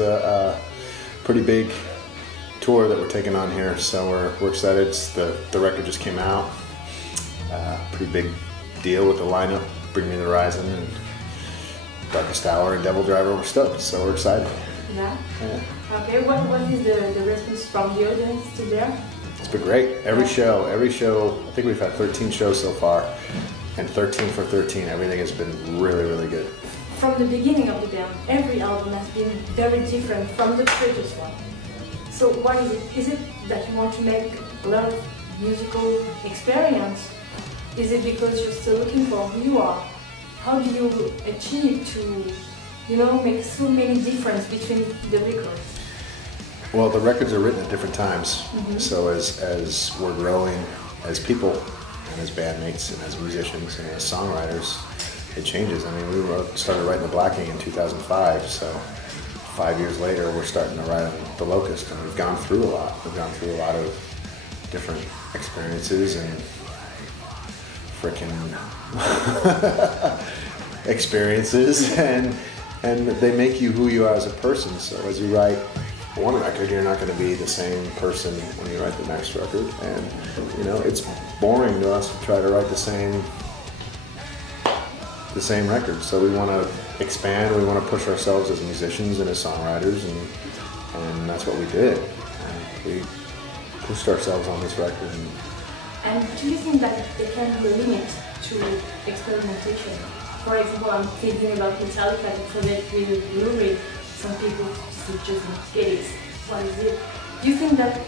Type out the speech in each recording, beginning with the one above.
a pretty big tour that we're taking on here, so we're excited. The record just came out. Pretty big deal with the lineup. Bring Me the Horizon and Darkest Hour and Devil Driver. We're stoked, so we're excited. Yeah. Okay. What is the response from the audience to there? It's been great. Every show. I think we've had 13 shows so far, and 13 for 13. Everything has been really, really good. From the beginning of the band, every album has been very different from the previous one. So what is it? Is it that you want to make a lot of musical experience? Is it because you're still looking for who you are? How do you achieve to, make so many difference between the records? Well, the records are written at different times. Mm-hmm. So as we're growing as people and as bandmates and as musicians and as songwriters, it changes. I mean, we started writing The Blacking in 2005, so 5 years later we're starting to write on The Locust, and we've gone through a lot. We've gone through a lot of different experiences and freaking experiences, and they make you who you are as a person. So as you write one record, you're not going to be the same person when you write the next record, and it's boring to us to try to write the same record. So we want to expand, we want to push ourselves as musicians and as songwriters, and that's what we did. And we pushed ourselves on this record. And do you think that there can be a limit to experimentation? For example, I'm thinking about Metallica, the project with Lou Reed. Some people just don't get it. What is it? Do you think that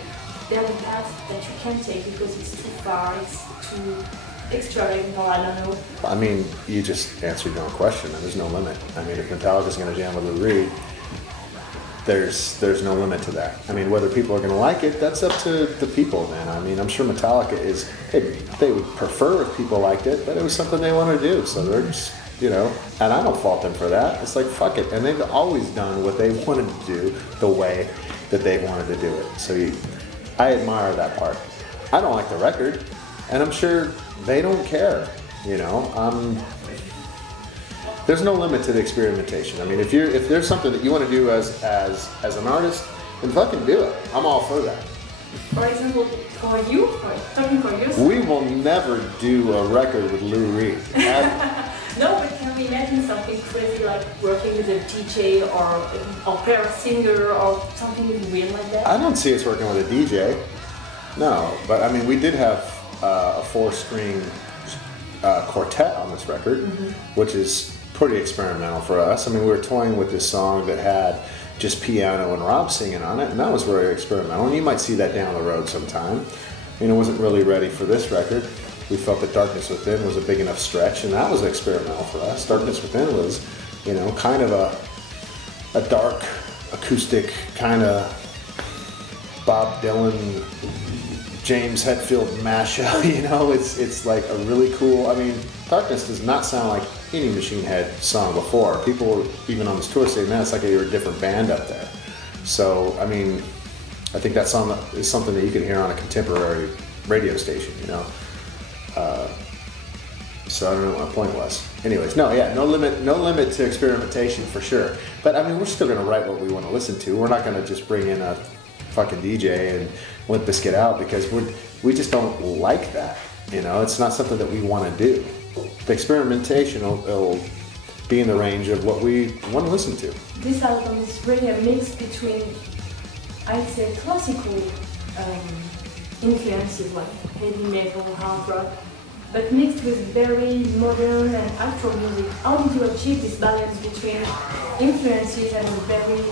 there's a path that you can take because it's too far, it's too extravagant, or I don't know? I mean, you just answered your own question, and there's no limit. I mean, if Metallica's going to jam with Lou Reed, there's no limit to that. I mean, whether people are going to like it, that's up to the people, man. I mean, I'm sure Metallica they would prefer if people liked it, but it was something they wanted to do, so they're just, and I don't fault them for that. It's like, fuck it. And they've always done what they wanted to do the way that they wanted to do it. So I admire that part. I don't like the record, and I'm sure they don't care, There's no limit to the experimentation. I mean, if there's something that you want to do as an artist, then fucking do it. I'm all for that. For example, for you, talking for yourself. We will never do a record with Lou Reed. No, but can we imagine something crazy like working with a DJ or opera singer or something weird like that? I don't see us working with a DJ. No, but I mean, we did have a 4-string quartet on this record, mm-hmm. which is pretty experimental for us. I mean, we were toying with this song that had just piano and Rob singing on it, and that was very experimental, and you might see that down the road sometime. It wasn't really ready for this record. We felt that Darkness Within was a big enough stretch, and that was experimental for us. Darkness Within was, kind of a dark, acoustic, kind of Bob Dylan, James Hetfield mashup, it's like a really cool, I mean, Darkness does not sound like any Machine Head song before. People, even on this tour, say, man, it's like you're a different band up there. So, I mean, I think that song is something that you can hear on a contemporary radio station, So I don't know what my point was. Anyways, no limit to experimentation for sure. But I mean, we're still gonna write what we want to listen to. We're not gonna just bring in a fucking DJ and Limp Bizkit out because we just don't like that. It's not something that we want to do. The experimentation will be in the range of what we want to listen to. This album is really a mix between, I'd say, classical influences like heavy metal, hard rock, but mixed with very modern and actual music. How did you achieve this balance between influences and very,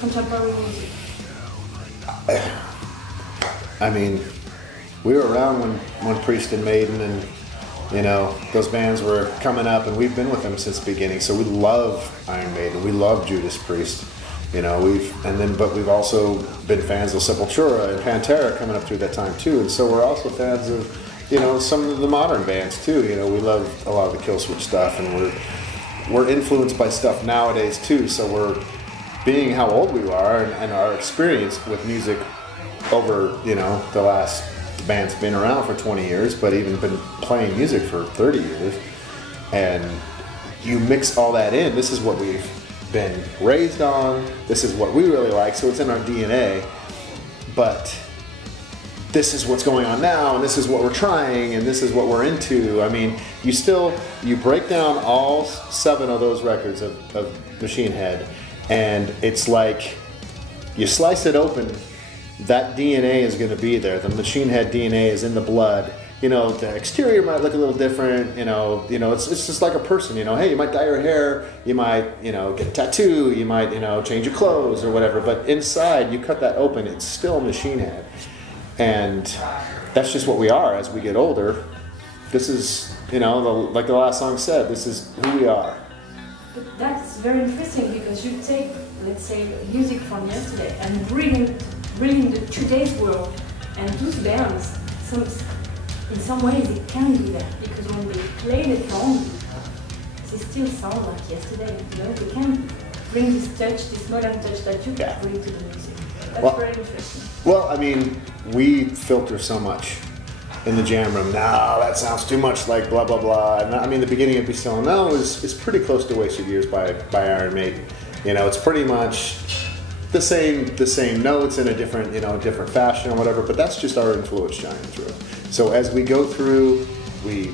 contemporary music? I mean, we were around when Priest and Maiden and those bands were coming up, and we've been with them since the beginning. So we love Iron Maiden, we love Judas Priest. But we've also been fans of Sepultura and Pantera coming up through that time too. And so we're also fans of some of the modern bands too. We love a lot of the Killswitch stuff, and we're influenced by stuff nowadays too. So we're being how old we are and our experience with music over the last, the band's been around for 20 years, but even been playing music for 30 years, and you mix all that in. This is what we've been raised on. This is what we really like, so it's in our DNA. But this is what's going on now, and this is what we're trying, and this is what we're into. I mean, you break down all 7 of those records of Machine Head, and it's like you slice it open, that DNA is going to be there. The Machine Head DNA is in the blood. You know, the exterior might look a little different. You know, it's just like a person. You know, hey, you might dye your hair, you might, get a tattoo, you might, change your clothes or whatever. But inside, you cut that open, it's still Machine Head, and that's just what we are as we get older. This is, like the last song said, this is who we are. But that's very interesting because you take, let's say, music from yesterday and bring the today's world, and those bands, in some ways they can do that because when they play the song, they still sound like yesterday. They can bring this touch, this modern touch that you can bring to the music. That's very interesting. Well, I mean, we filter so much in the jam room. No, that sounds too much like blah blah blah. And I mean, the beginning of Be Still and Know is pretty close to Wasted Years by Iron Maiden. It's pretty much the same notes in a different different fashion or whatever. But that's just our influence shining through. So as we go through, we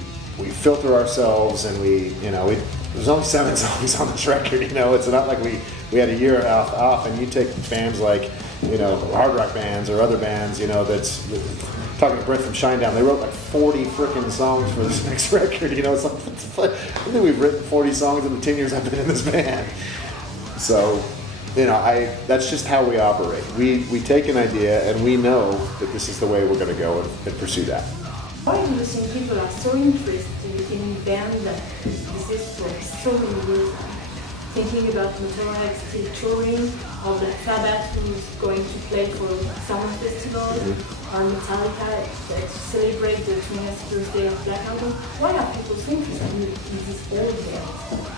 filter ourselves, and there's only 7 songs on this record. It's not like we had a year off, and you take bands like hard rock bands or other bands, that's talking to Brent from Shinedown. They wrote like 40 freaking songs for this next record. It's like I think we've written 40 songs in the 10 years I've been in this band. So. That's just how we operate. We take an idea and we know that this is the way we're going to go and pursue that. Why do you think people are so interested in band that exist for so many years? Thinking about Motorhead still touring, or Black Sabbath who's going to play for Summer Festival, or Metallica that celebrate the 20th birthday of Black Album. Why are people so interested in these old bands?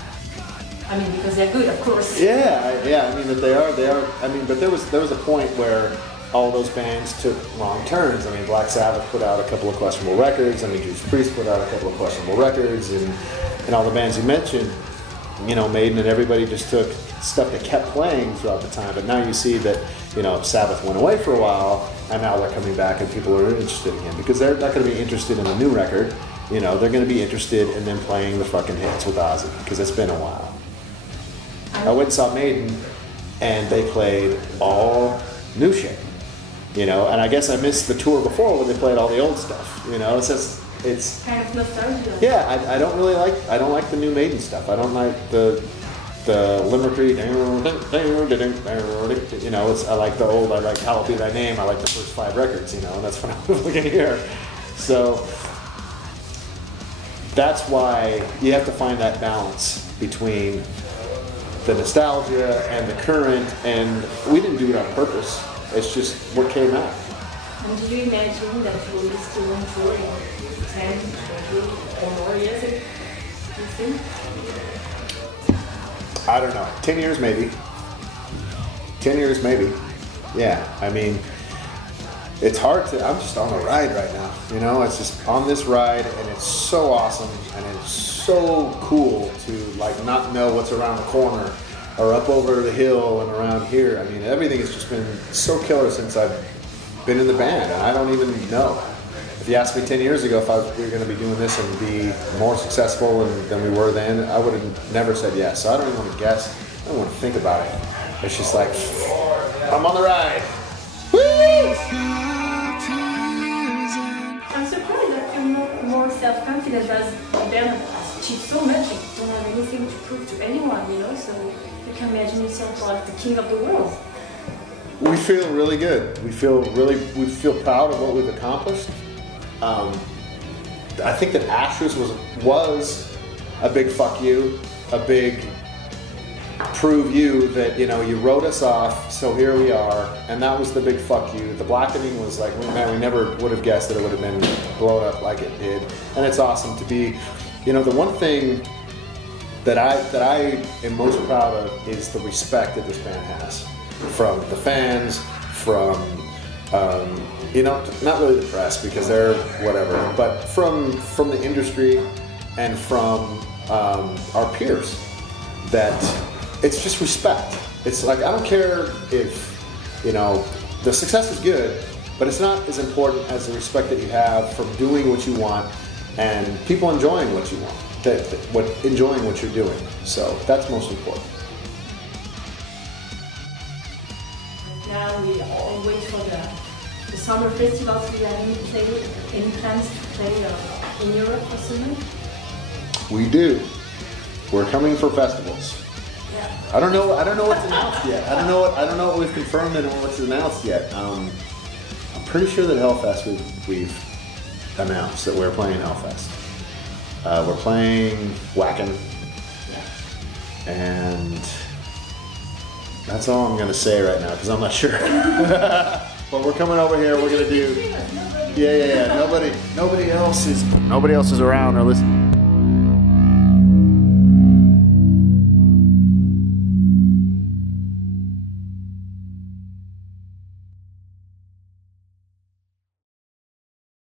I mean, because they're good, of course. Yeah. I mean, that they are. I mean, but there was a point where all those bands took wrong turns. I mean, Black Sabbath put out a couple of questionable records. I mean, Judas Priest put out a couple of questionable records, and all the bands you mentioned, Maiden and everybody just took stuff that kept playing throughout the time. But now you see that, Sabbath went away for a while, and now they're coming back, and people are interested again because they're not going to be interested in a new record. They're going to be interested in them playing the fucking hits with Ozzy because it's been a while. I went and saw Maiden, and they played all new shit, and I guess I missed the tour before when they played all the old stuff, it's kind of nostalgia. Yeah, I don't like the new Maiden stuff. I don't like the Limerick, I like the old, I like Hallowed Be Thy Name, I like the first 5 records, and that's what I'm looking here. So that's why you have to find that balance between the nostalgia and the current, and we didn't do it on purpose. It's just what came out. And do you imagine that you will be still on tour in 10, 20 or more years? Do you think? I don't know. 10 years maybe. 10 years maybe. Yeah, I mean, it's hard to, I'm just on the ride right now. It's just on this ride, and it's so awesome, and it's so cool to not know what's around the corner or up over the hill and around here. I mean, everything has just been so killer since I've been in the band, and I don't even know. If you asked me 10 years ago if we were going to be doing this and be more successful than we were then, I would have never said yes. So I don't even want to guess. I don't want to think about it. It's just like, I'm on the ride. Woo! I'm surprised that you're more self-confident as a band has achieved so much. You don't have anything to prove to anyone, so you can imagine yourself like the king of the world. We feel really good. We feel proud of what we've accomplished. I think that Ashes was a big fuck you, a big prove you that you wrote us off, so here we are, and that was the big fuck you. The Blackening was like, man, we never would have guessed that it would have been blown up like it did, and it's awesome to be. The one thing that I am most proud of is the respect that this band has from the fans, from not really the press because they're whatever, but from the industry and from our peers that it's just respect. It's like, I don't care if, you know, the success is good, but it's not as important as the respect that you have from doing what you want and people enjoying what you want, enjoying what you're doing. So that's most important. Now we all wait for the summer festivals. Do you have any plans to play in Europe or something? We do. We're coming for festivals. Yeah. I don't know what's announced yet. I don't know what we've confirmed and what's announced yet. I'm pretty sure that Hellfest we've announced that we're playing Hellfest. We're playing Wacken. Yeah. And that's all I'm gonna say right now because I'm not sure. But we're coming over here. We're gonna do. Yeah. Nobody else is around or listening.